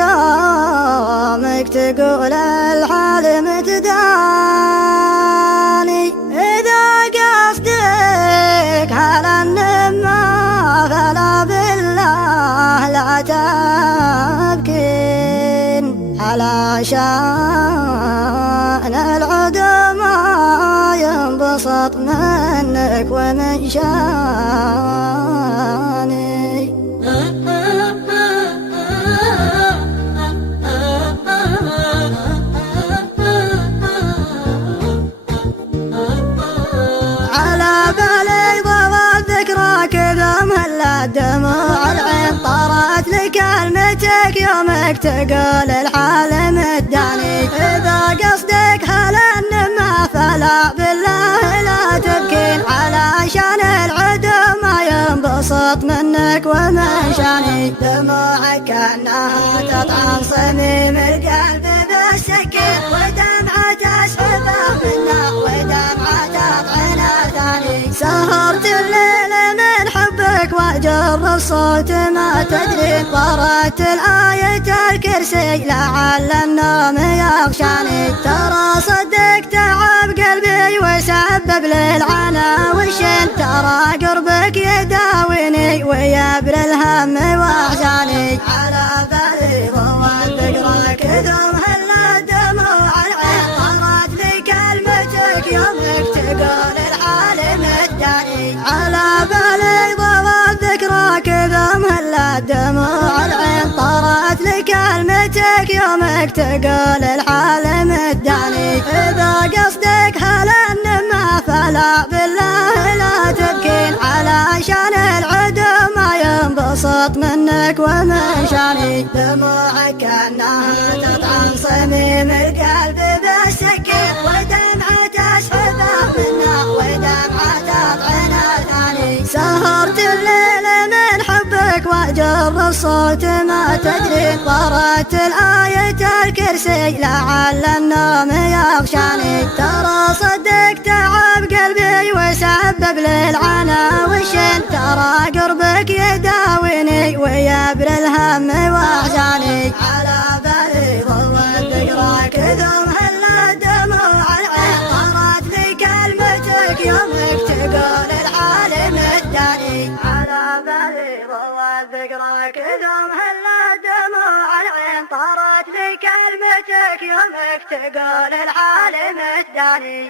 يومك تقول الحال تداني. إذا قصدك على النمى فلا بالله لا تبكين على شان العدمى ينبسط منك ومن شاني. على بالي ضوى الذكرى كذا مهلا دموع العين طارت لكلمتك يومك تقول الحال مداني. إذا قصدك هلا النمى فلا بالله لا تبكين على شان العدو ما ينبسط منك ومن شاني. دموعك كأنها تطعن صميم القلب بالسكين ودمعة تسحبه منه ودمعة تطعنه ثاني. سهرت الليل من حبك وأجر الصوت ما تدري ضرت الآية الكرسي لعل النوم يغشاني. ترى صدق تعب قلبي وسبب للعنا والشين ترى قربك يداويني ويبر الهم واحزاني. على بالي ضوى الذكرى كثر هلا دموع العين طارت لكلمتك يومك تقول الحال مداني. على بالي ضوى الذكرى كثر هلا دموع العين طارت لكلمتك يومك تقول الحال مداني. إذا قصدك هلا النمى فلا بالله لا تبكين على شان العدو ما ينبسط منك ومن شاني. دموعك كأنها تطعن صميم القلب بالسكين ودمعة تسحبه منه ودمعة تطعنه ثاني. سهرت الليل من حبك وأجر الصوت ما تدري ضرت الآية الكرسي لعل النوم يغشاني. ترى صدق تعب قلبي وسبب للعنا والشين ترى قربك يداويني ويبر الهم واحزاني. على بالي ضوى الذكرى كثر هلا دموع العين طارت لكلمتك يومك تقول الحال مداني. على بالي ضوى الذكرى كثر هلا دموع العين طارت لكلمتك يومك تقول الحال مداني.